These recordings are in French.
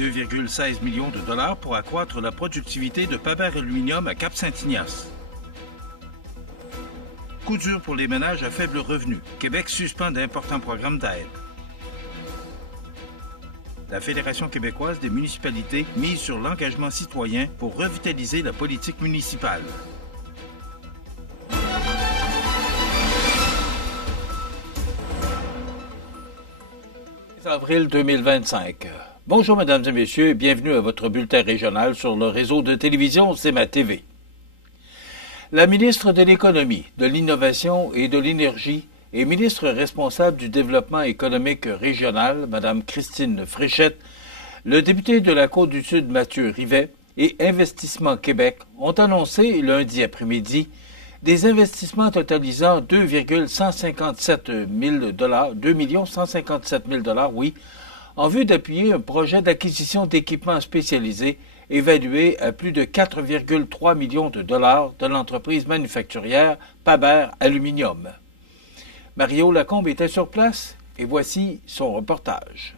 2,16 millions de dollars pour accroître la productivité de Paber Aluminium à Cap-Saint-Ignace. Coup dur pour les ménages à faible revenu. Québec suspend d'importants programmes d'aide. La Fédération québécoise des municipalités mise sur l'engagement citoyen pour revitaliser la politique municipale. Avril 2025. Bonjour, mesdames et messieurs, et bienvenue à votre bulletin régional sur le réseau de télévision CMA TV. La ministre de l'Économie, de l'Innovation et de l'Énergie et ministre responsable du Développement économique régional, Mme Christine Fréchette, le député de la Côte-du-Sud, Mathieu Rivet, et Investissement Québec ont annoncé lundi après-midi des investissements totalisant 2,157 000 $, 157 000 $, oui, en vue d'appuyer un projet d'acquisition d'équipements spécialisés évalué à plus de 4,3 millions de dollars de l'entreprise manufacturière Paber Aluminium. Mario Lacombe était sur place et voici son reportage.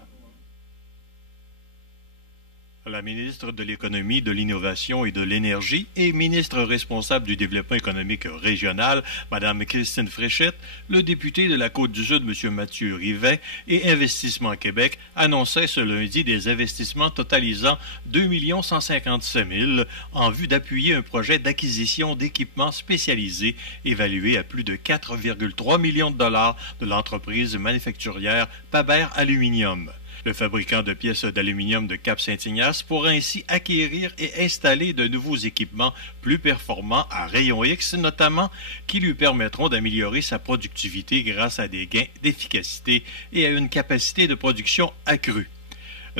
La ministre de l'Économie, de l'Innovation et de l'Énergie et ministre responsable du Développement économique régional, Mme Christine Fréchette, le député de la Côte-du-Sud, M. Mathieu Rivet, et Investissement Québec annonçaient ce lundi des investissements totalisant 2 157 000 en vue d'appuyer un projet d'acquisition d'équipements spécialisés évalué à plus de 4,3 millions de dollars de l'entreprise manufacturière Paber Aluminium. Le fabricant de pièces d'aluminium de Cap-Saint-Ignace pourra ainsi acquérir et installer de nouveaux équipements plus performants à rayon X notamment, qui lui permettront d'améliorer sa productivité grâce à des gains d'efficacité et à une capacité de production accrue.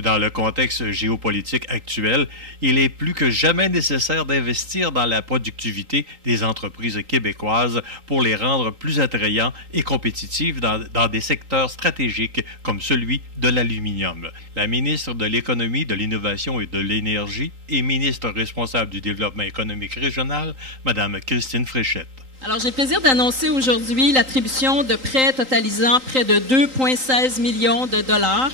Dans le contexte géopolitique actuel, il est plus que jamais nécessaire d'investir dans la productivité des entreprises québécoises pour les rendre plus attrayants et compétitifs dans des secteurs stratégiques comme celui de l'aluminium. La ministre de l'Économie, de l'Innovation et de l'Énergie et ministre responsable du Développement économique régional, Mme Christine Fréchette. Alors, j'ai le plaisir d'annoncer aujourd'hui l'attribution de prêts totalisant près de 2,16 millions de dollars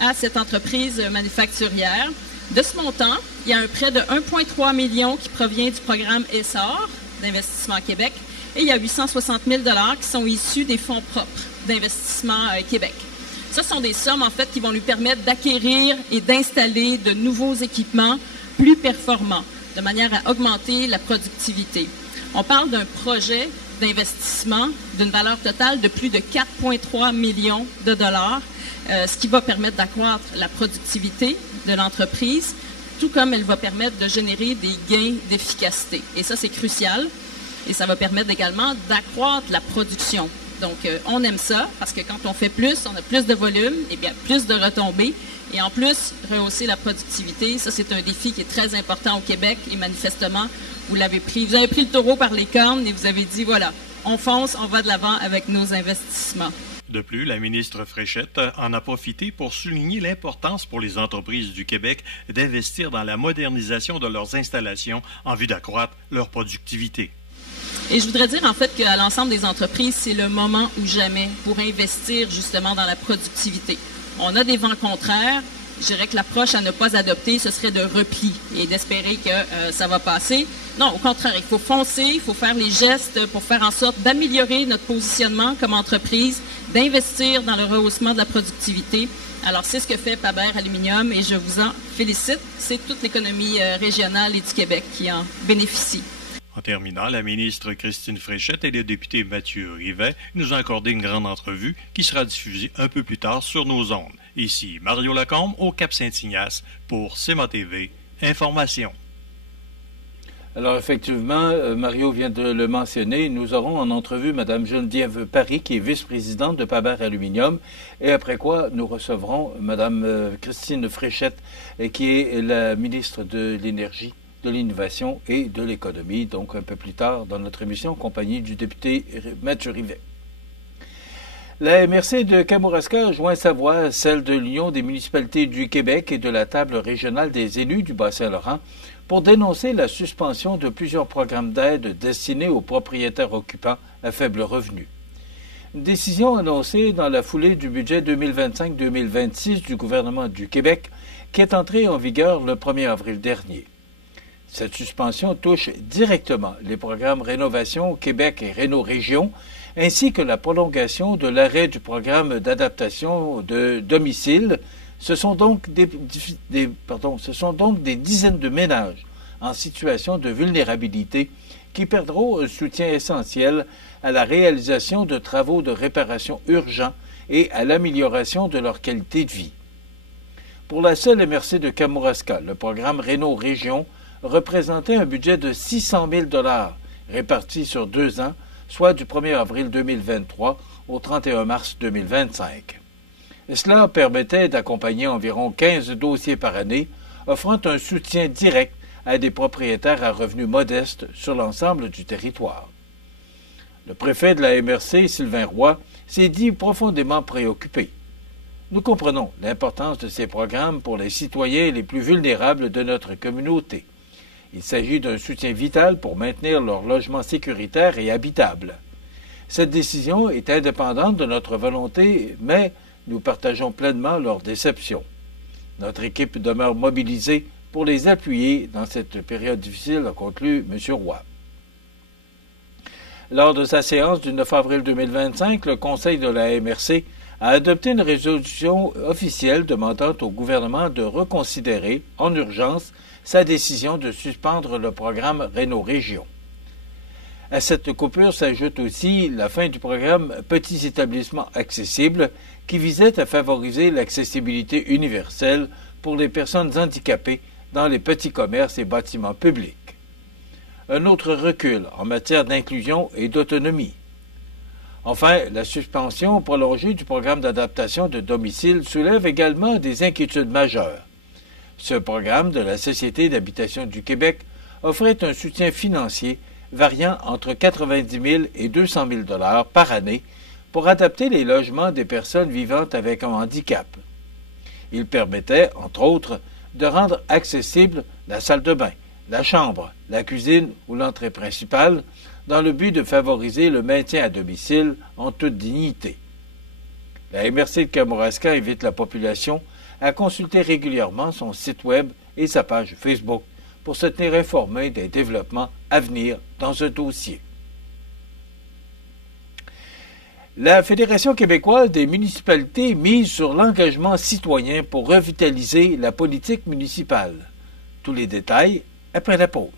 à cette entreprise manufacturière. De ce montant, il y a un prêt de 1,3 million qui provient du programme ESSOR d'Investissement Québec et il y a 860 000 $ qui sont issus des fonds propres d'Investissement Québec. Ce sont des sommes, en fait, qui vont lui permettre d'acquérir et d'installer de nouveaux équipements plus performants, de manière à augmenter la productivité. On parle d'un projet d'investissement d'une valeur totale de plus de 4,3 millions de dollars, ce qui va permettre d'accroître la productivité de l'entreprise, tout comme elle va permettre de générer des gains d'efficacité. Et ça, c'est crucial. Et ça va permettre également d'accroître la production. Donc, on aime ça parce que quand on fait plus, on a plus de volume, et bien plus de retombées. Et en plus, rehausser la productivité, ça, c'est un défi qui est très important au Québec. Et manifestement, vous avez pris le taureau par les cornes et vous avez dit, voilà, on fonce, on va de l'avant avec nos investissements. De plus, la ministre Fréchette en a profité pour souligner l'importance pour les entreprises du Québec d'investir dans la modernisation de leurs installations en vue d'accroître leur productivité. Et je voudrais dire en fait qu'à l'ensemble des entreprises, c'est le moment ou jamais pour investir justement dans la productivité. On a des vents contraires. Je dirais que l'approche à ne pas adopter, ce serait de repli et d'espérer que ça va passer. Non, au contraire, il faut foncer, il faut faire les gestes pour faire en sorte d'améliorer notre positionnement comme entreprise, d'investir dans le rehaussement de la productivité. Alors, c'est ce que fait Paber Aluminium et je vous en félicite. C'est toute l'économie régionale et du Québec qui en bénéficie. En terminant, la ministre Christine Fréchette et le député Mathieu Rivet nous ont accordé une grande entrevue qui sera diffusée un peu plus tard sur nos ondes. Ici Mario Lacombe au Cap-Saint-Ignace pour CMA TV Information. Alors effectivement, Mario vient de le mentionner, nous aurons en entrevue Mme Geneviève Paris, qui est vice-présidente de Paber Aluminium, et après quoi nous recevrons Mme Christine Fréchette, qui est la ministre de l'Énergie, de l'Innovation et de l'Économie, donc un peu plus tard dans notre émission, en compagnie du député Mathieu Rivet. La MRC de Kamouraska joint sa voix à celle de l'Union des municipalités du Québec et de la table régionale des élus du Bas-Saint-Laurent pour dénoncer la suspension de plusieurs programmes d'aide destinés aux propriétaires occupants à faible revenu. Une décision annoncée dans la foulée du budget 2025-2026 du gouvernement du Québec qui est entrée en vigueur le 1er avril dernier. Cette suspension touche directement les programmes Rénovation Québec et Réno Région, ainsi que la prolongation de l'arrêt du programme d'adaptation de domicile. Ce sont donc des dizaines de ménages en situation de vulnérabilité qui perdront un soutien essentiel à la réalisation de travaux de réparation urgents et à l'amélioration de leur qualité de vie. Pour la seule MRC de Kamouraska, le programme Réno Région représentait un budget de 600 000 $ répartis sur 2 ans, soit du 1er avril 2023 au 31 mars 2025. Cela permettait d'accompagner environ 15 dossiers par année, offrant un soutien direct à des propriétaires à revenus modestes sur l'ensemble du territoire. Le préfet de la MRC, Sylvain Roy, s'est dit profondément préoccupé. Nous comprenons l'importance de ces programmes pour les citoyens les plus vulnérables de notre communauté. Il s'agit d'un soutien vital pour maintenir leur logement sécuritaire et habitable. Cette décision est indépendante de notre volonté, mais nous partageons pleinement leur déception. Notre équipe demeure mobilisée pour les appuyer dans cette période difficile, a conclu M. Roy. Lors de sa séance du 9 avril 2025, le Conseil de la MRC a adopté une résolution officielle demandant au gouvernement de reconsidérer, en urgence, sa décision de suspendre le programme Réno Région. À cette coupure s'ajoute aussi la fin du programme Petits établissements accessibles qui visait à favoriser l'accessibilité universelle pour les personnes handicapées dans les petits commerces et bâtiments publics. Un autre recul en matière d'inclusion et d'autonomie. Enfin, la suspension prolongée du programme d'adaptation de domicile soulève également des inquiétudes majeures. Ce programme de la Société d'habitation du Québec offrait un soutien financier variant entre 90 000 et 200 000 $ par année pour adapter les logements des personnes vivant avec un handicap. Il permettait, entre autres, de rendre accessible la salle de bain, la chambre, la cuisine ou l'entrée principale, dans le but de favoriser le maintien à domicile en toute dignité. La MRC de Kamouraska invite la population à consulter régulièrement son site Web et sa page Facebook pour se tenir informé des développements à venir dans ce dossier. La Fédération québécoise des municipalités mise sur l'engagement citoyen pour revitaliser la politique municipale. Tous les détails après la pause.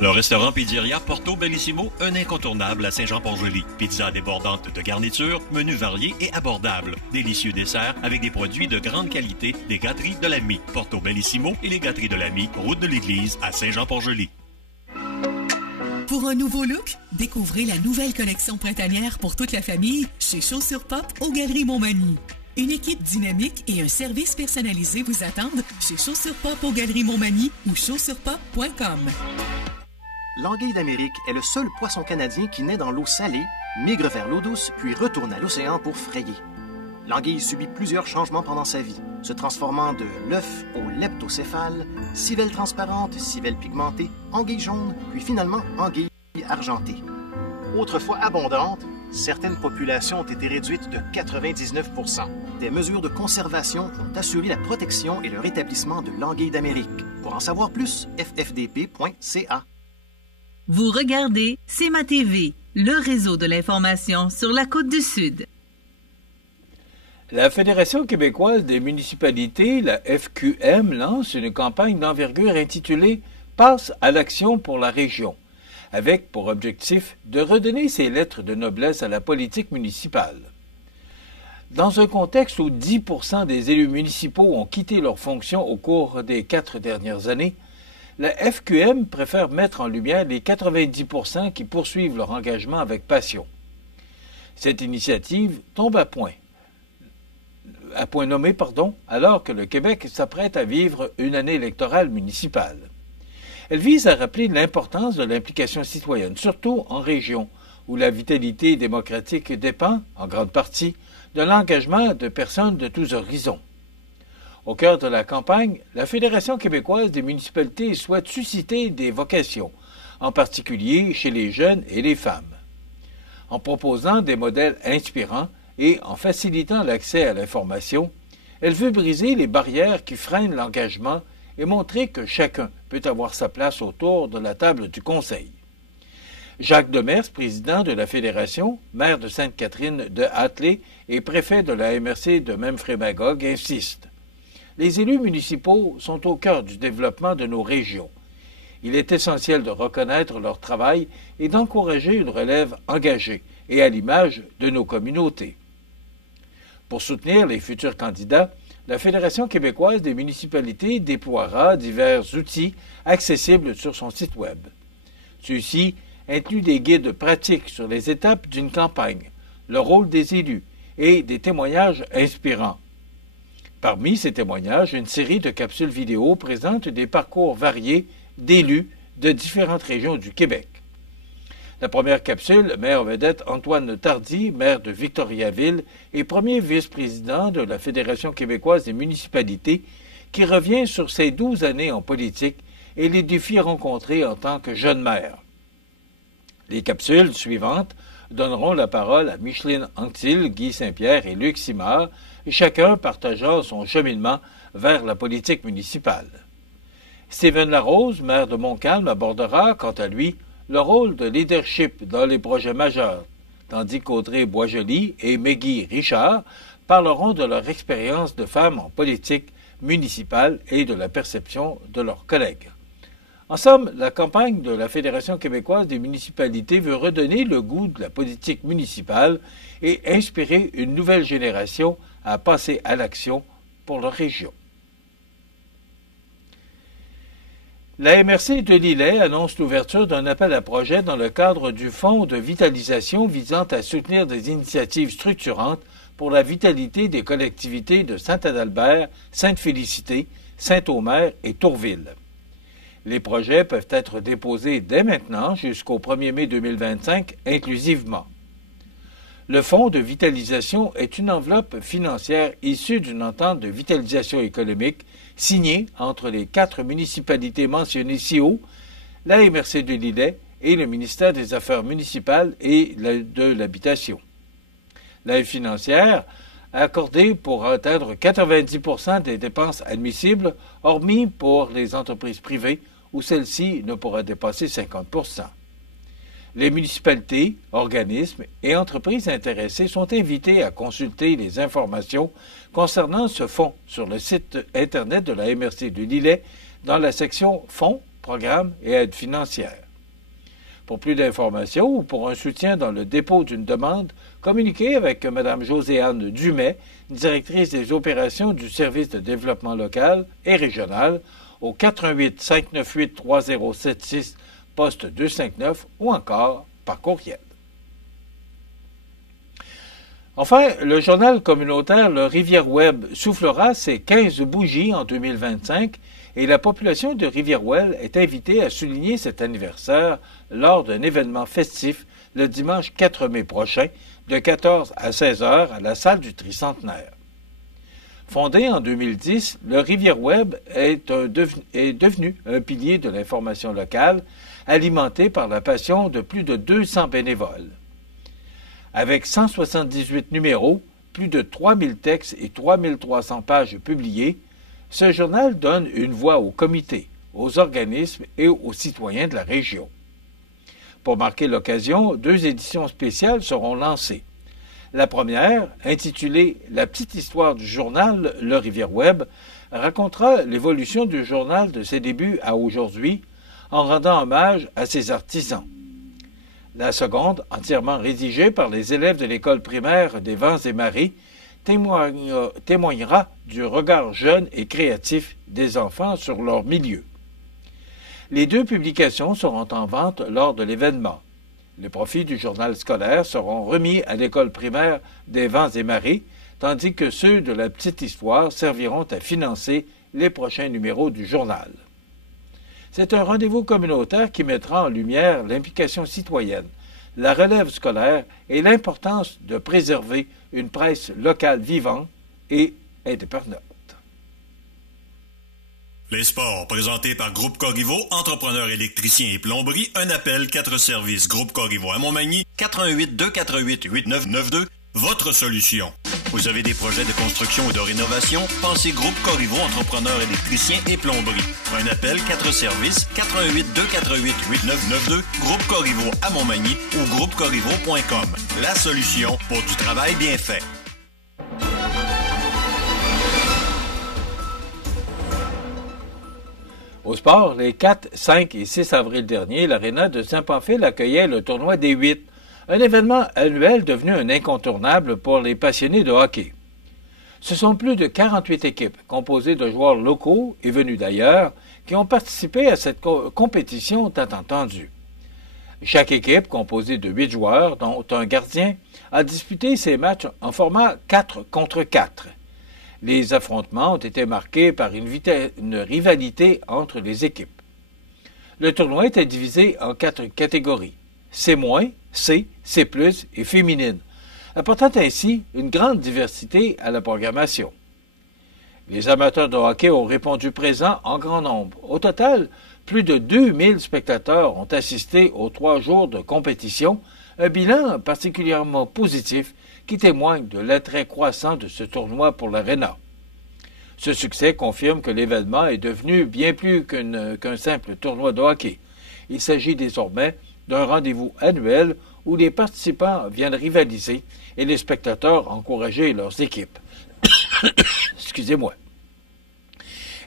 Le restaurant Pizzeria Porto Bellissimo, un incontournable à Saint-Jean-Port-Joli. Pizza débordante de garnitures, menus variés et abordables. Délicieux desserts avec des produits de grande qualité des gâteries de l'Ami. Porto Bellissimo et les gâteries de l'Ami, route de l'église à Saint-Jean-Port-Joli. Pour un nouveau look, découvrez la nouvelle collection printanière pour toute la famille chez Chaussures Pop aux Galeries Montmagny. Une équipe dynamique et un service personnalisé vous attendent chez Chaussures Pop aux Galeries Montmagny ou chaussurepop.com. L'anguille d'Amérique est le seul poisson canadien qui naît dans l'eau salée, migre vers l'eau douce, puis retourne à l'océan pour frayer. L'anguille subit plusieurs changements pendant sa vie, se transformant de l'œuf au leptocéphale, civelle transparente, civelle pigmentée, anguille jaune, puis finalement anguille argentée. Autrefois abondante, certaines populations ont été réduites de 99 %. Des mesures de conservation ont assuré la protection et le rétablissement de l'anguille d'Amérique. Pour en savoir plus, ffdp.ca. Vous regardez CMA TV, le réseau de l'information sur la Côte-du-Sud. La Fédération québécoise des municipalités, la FQM, lance une campagne d'envergure intitulée « Passe à l'action pour la région », avec pour objectif de redonner ses lettres de noblesse à la politique municipale. Dans un contexte où 10 % des élus municipaux ont quitté leurs fonctions au cours des 4 dernières années, la FQM préfère mettre en lumière les 90 % qui poursuivent leur engagement avec passion. Cette initiative tombe à point nommé, alors que le Québec s'apprête à vivre une année électorale municipale. Elle vise à rappeler l'importance de l'implication citoyenne, surtout en région, où la vitalité démocratique dépend, en grande partie, de l'engagement de personnes de tous horizons. Au cœur de la campagne, la Fédération québécoise des municipalités souhaite susciter des vocations, en particulier chez les jeunes et les femmes. En proposant des modèles inspirants et en facilitant l'accès à l'information, Elle veut briser les barrières qui freinent l'engagement et montrer que chacun peut avoir sa place autour de la table du Conseil. Jacques Demers, président de la Fédération, maire de Sainte-Catherine de Hatley et préfet de la MRC de Memphremagog, insiste. Les élus municipaux sont au cœur du développement de nos régions. Il est essentiel de reconnaître leur travail et d'encourager une relève engagée et à l'image de nos communautés. Pour soutenir les futurs candidats, la Fédération québécoise des municipalités déploiera divers outils accessibles sur son site Web. Ceux-ci incluent des guides pratiques sur les étapes d'une campagne, le rôle des élus et des témoignages inspirants. Parmi ces témoignages, une série de capsules vidéo présente des parcours variés d'élus de différentes régions du Québec. La première capsule, maire vedette Antoine Tardy, maire de Victoriaville et premier vice-président de la Fédération québécoise des municipalités, qui revient sur ses 12 années en politique et les défis rencontrés en tant que jeune maire. Les capsules suivantes donneront la parole à Micheline Anctil, Guy Saint-Pierre et Luc Simard, et chacun partagera son cheminement vers la politique municipale. Stephen Larose, maire de Montcalm, abordera, quant à lui, le rôle de leadership dans les projets majeurs, tandis qu'Audrey Boisjoli et Maggie Richard parleront de leur expérience de femmes en politique municipale et de la perception de leurs collègues. En somme, la campagne de la Fédération québécoise des municipalités veut redonner le goût de la politique municipale et inspirer une nouvelle génération à passer à l'action pour leur région. La MRC de Lillet annonce l'ouverture d'un appel à projet dans le cadre du Fonds de vitalisation visant à soutenir des initiatives structurantes pour la vitalité des collectivités de Saint-Adalbert, Sainte-Félicité, Saint-Omer et Tourville. Les projets peuvent être déposés dès maintenant jusqu'au 1er mai 2025 inclusivement. Le Fonds de vitalisation est une enveloppe financière issue d'une entente de vitalisation économique signée entre les 4 municipalités mentionnées ci haut, la MRC de Lillet et le ministère des Affaires municipales et de l'Habitation. L'aide financière accordée pour atteindre 90% des dépenses admissibles, hormis pour les entreprises privées où celle-ci ne pourra dépasser 50%. Les municipalités, organismes et entreprises intéressées sont invités à consulter les informations concernant ce fonds sur le site Internet de la MRC de Lillet dans la section Fonds, Programmes et aides financières. Pour plus d'informations ou pour un soutien dans le dépôt d'une demande, communiquez avec Mme Joséanne Dumais, directrice des opérations du Service de développement local et régional, au 88 598 3076 poste 259 ou encore par courriel. Enfin, le journal communautaire Le Rivière-Ouelle soufflera ses 15 bougies en 2025 et la population de Rivière-Ouelle est invitée à souligner cet anniversaire lors d'un événement festif le dimanche 4 mai prochain de 14 à 16 heures à la salle du Tricentenaire. Fondé en 2010, le Rivière-Web est devenu un pilier de l'information locale, alimenté par la passion de plus de 200 bénévoles. Avec 178 numéros, plus de 3000 textes et 3300 pages publiées, ce journal donne une voix aux comités, aux organismes et aux citoyens de la région. Pour marquer l'occasion, 2 éditions spéciales seront lancées. La première, intitulée « La petite histoire du journal Le Rivière-Web », racontera l'évolution du journal de ses débuts à aujourd'hui en rendant hommage à ses artisans. La seconde, entièrement rédigée par les élèves de l'école primaire des Vents et Marées, témoignera du regard jeune et créatif des enfants sur leur milieu. Les 2 publications seront en vente lors de l'événement. Les profits du journal scolaire seront remis à l'école primaire des Vents et Marées, tandis que ceux de la petite histoire serviront à financer les prochains numéros du journal. C'est un rendez-vous communautaire qui mettra en lumière l'implication citoyenne, la relève scolaire et l'importance de préserver une presse locale vivante et indépendante. Les sports, présentés par Groupe Corriveau, entrepreneurs électriciens et plomberie, un appel, 4 services. Groupe Corriveau à Montmagny, 418 248 8992, votre solution. Vous avez des projets de construction ou de rénovation? Pensez Groupe Corriveau, entrepreneur électricien et plomberie. Un appel, 4 services, 418-248-8992, Groupe Corriveau à Montmagny ou groupecorriveau.com. La solution pour du travail bien fait. Au sport, les 4, 5 et 6 avril dernier, l'Aréna de Saint-Pamphile accueillait le tournoi des 8, un événement annuel devenu un incontournable pour les passionnés de hockey. Ce sont plus de 48 équipes, composées de joueurs locaux et venus d'ailleurs, qui ont participé à cette compétition tant entendue. Chaque équipe, composée de 8 joueurs, dont un gardien, a disputé ses matchs en format 4 contre 4. Les affrontements ont été marqués par une rivalité entre les équipes. Le tournoi était divisé en 4 catégories, C-, C, C+, et féminine, apportant ainsi une grande diversité à la programmation. Les amateurs de hockey ont répondu présents en grand nombre. Au total, plus de 2000 spectateurs ont assisté aux 3 jours de compétition, un bilan particulièrement positif qui témoigne de l'attrait croissant de ce tournoi pour l'Aréna. Ce succès confirme que l'événement est devenu bien plus qu'un simple tournoi de hockey. Il s'agit désormais d'un rendez-vous annuel où les participants viennent rivaliser et les spectateurs encourager leurs équipes. Excusez-moi.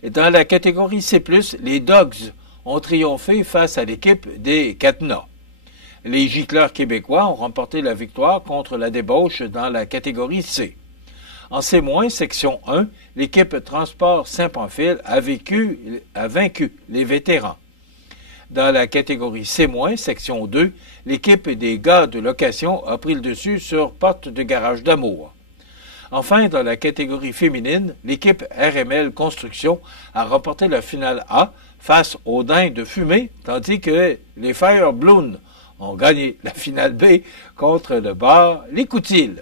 Dans la catégorie C+, les Dogs ont triomphé face à l'équipe des Cadenas. Les gicleurs québécois ont remporté la victoire contre la débauche dans la catégorie C. En C-, section 1, l'équipe Transport Saint-Pamphile a vaincu les vétérans. Dans la catégorie C-, section 2, l'équipe des gars de location a pris le dessus sur Porte de Garage d'Amour. Enfin, dans la catégorie féminine, l'équipe RML Construction a remporté la finale A face aux Daims de Fumée, tandis que les Fire Balloons ont gagné la finale B contre le bar Les Coutiles.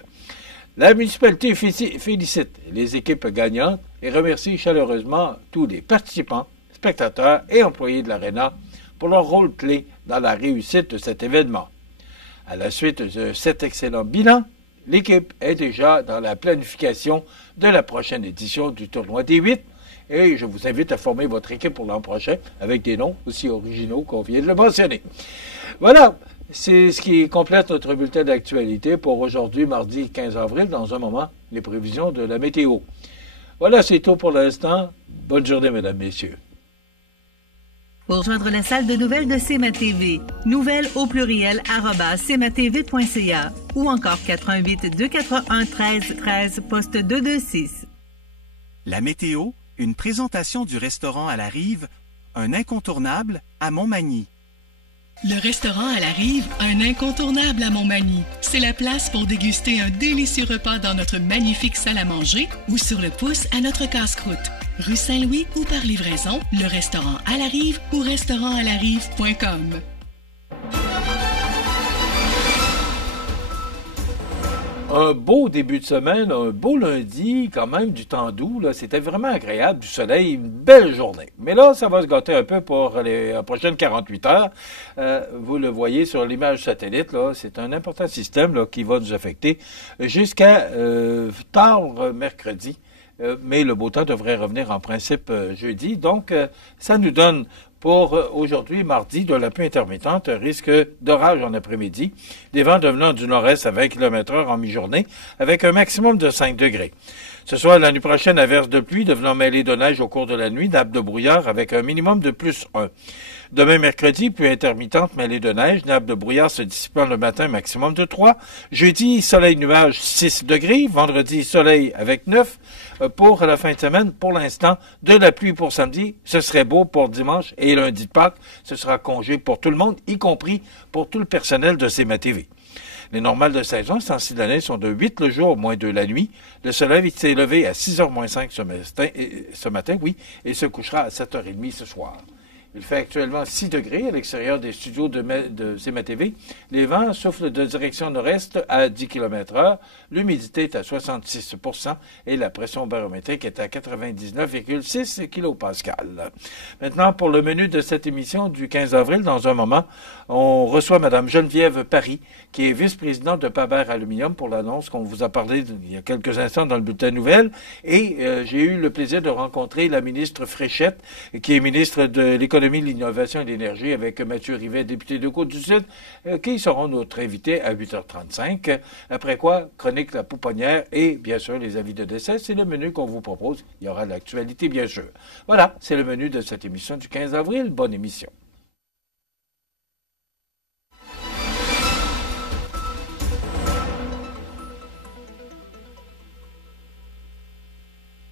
La municipalité félicite les équipes gagnantes et remercie chaleureusement tous les participants, spectateurs et employés de l'Aréna pour leur rôle clé dans la réussite de cet événement. À la suite de cet excellent bilan, l'équipe est déjà dans la planification de la prochaine édition du tournoi des 8 et je vous invite à former votre équipe pour l'an prochain avec des noms aussi originaux qu'on vient de le mentionner. Voilà, c'est ce qui complète notre bulletin d'actualité pour aujourd'hui, mardi 15 avril. Dans un moment, les prévisions de la météo. Voilà, c'est tout pour l'instant. Bonne journée, mesdames, messieurs. Pour rejoindre la salle de nouvelles de CMA-TV, nouvelles au pluriel @cmatv.ca ou encore 418-281-1313, poste 226. La météo, une présentation du restaurant à la Rive, un incontournable à Montmagny. Le restaurant à la Rive, un incontournable à Montmagny. C'est la place pour déguster un délicieux repas dans notre magnifique salle à manger ou sur le pouce à notre casse-croûte. Rue Saint-Louis ou par livraison, le restaurant à la Rive ou restaurantalarive.com. Un beau début de semaine, un beau lundi, quand même du temps doux. Là, c'était vraiment agréable, du soleil, une belle journée. Mais là, ça va se gâter un peu pour les prochaines 48 heures. Vous le voyez sur l'image satellite, là, c'est un important système là, qui va nous affecter jusqu'à tard mercredi. Mais le beau temps devrait revenir en principe jeudi. Donc, ça nous donne pour aujourd'hui, mardi, de la pluie intermittente, risque d'orage en après-midi, des vents devenant du nord-est à 20 km/h en mi-journée, avec un maximum de 5 degrés. Ce soir, la nuit prochaine, averse de pluie devenant mêlée de neige au cours de la nuit, nappe de brouillard avec un minimum de +1. Demain, mercredi, pluie intermittente mêlée de neige, nappe de brouillard se dissipant le matin, maximum de 3. Jeudi, soleil-nuage, 6 degrés. Vendredi, soleil avec 9. Pour la fin de semaine, pour l'instant, de la pluie pour samedi. Ce serait beau pour dimanche et lundi de Pâques. Ce sera congé pour tout le monde, y compris pour tout le personnel de CMA-TV. Les normales de saison, sans l'année, sont de 8 le jour, moins 2 la nuit. Le soleil s'est levé à 6h moins 5 ce matin, et se couchera à 7h30 ce soir. Il fait actuellement 6 degrés à l'extérieur des studios de CMA-TV. Les vents soufflent de direction nord-est à 10 km/h. L'humidité est à 66 % et la pression barométrique est à 99,6 kPa. Maintenant, pour le menu de cette émission du 15 avril, dans un moment, on reçoit Mme Geneviève Paris, qui est vice-présidente de Paber Aluminium, pour l'annonce qu'on vous a parlé il y a quelques instants dans le bulletin nouvelles. Et j'ai eu le plaisir de rencontrer la ministre Fréchette, qui est ministre de l'Économie, de l'Innovation et de l'Énergie, avec Mathieu Rivet, député de Côte-du-Sud, qui seront notre invités à 8h35. Après quoi, chronique La Pouponnière et, bien sûr, les avis de décès. C'est le menu qu'on vous propose. Il y aura l'actualité, bien sûr. Voilà, c'est le menu de cette émission du 15 avril. Bonne émission.